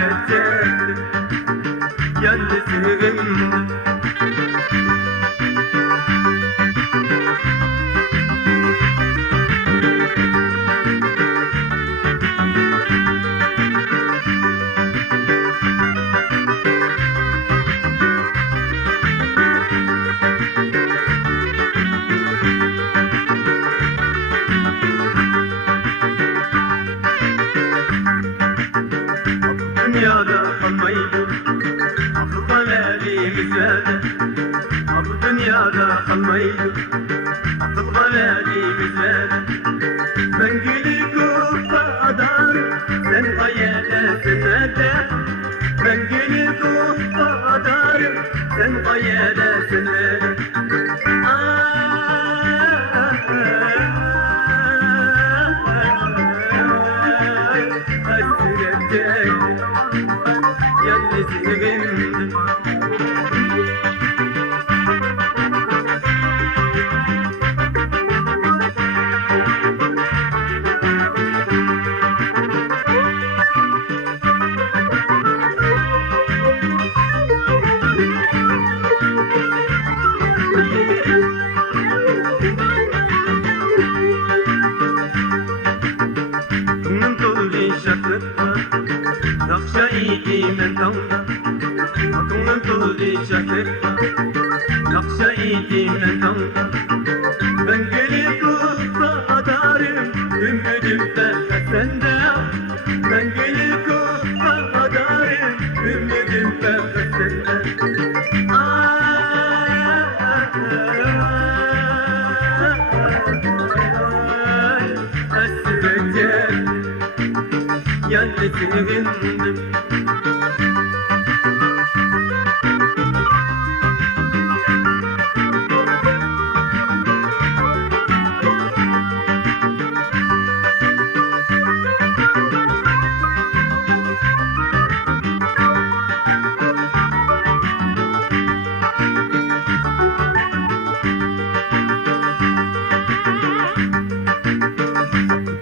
hasret çektim yalnızlığımda. Dünyada kalmaydı, aklıma verdiğimiz vade. Bu dünyada kalmaydı, aklıma verdiğimiz vade. Ben gülü kufadarım, sen gayedesin nerede? Ben gülü kufadarım, sen gayedesin nerede? Hasret çektim yalnızlığımda. Nakşaydi mendamda, aklımın tozlu çakırda. Nakşaydi mendamda, ben gülü kufadarım, ümidim fekhat sende. Ben gülü kufadarım, ümidim fekhat sende. Hasret çektim yalnızlığımda.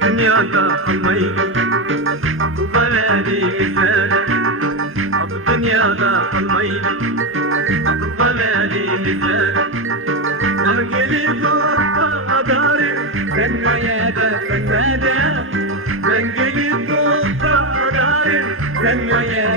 Dünyada kalmaydı, aklıma verdiğimiz vade. Bu dünyada kalmaydı, aklıma verdiğimiz vade. Ben gelip kufadarım, sen gayedesin nerede? Ben gelip kufadarım, sen gayedesin nerede?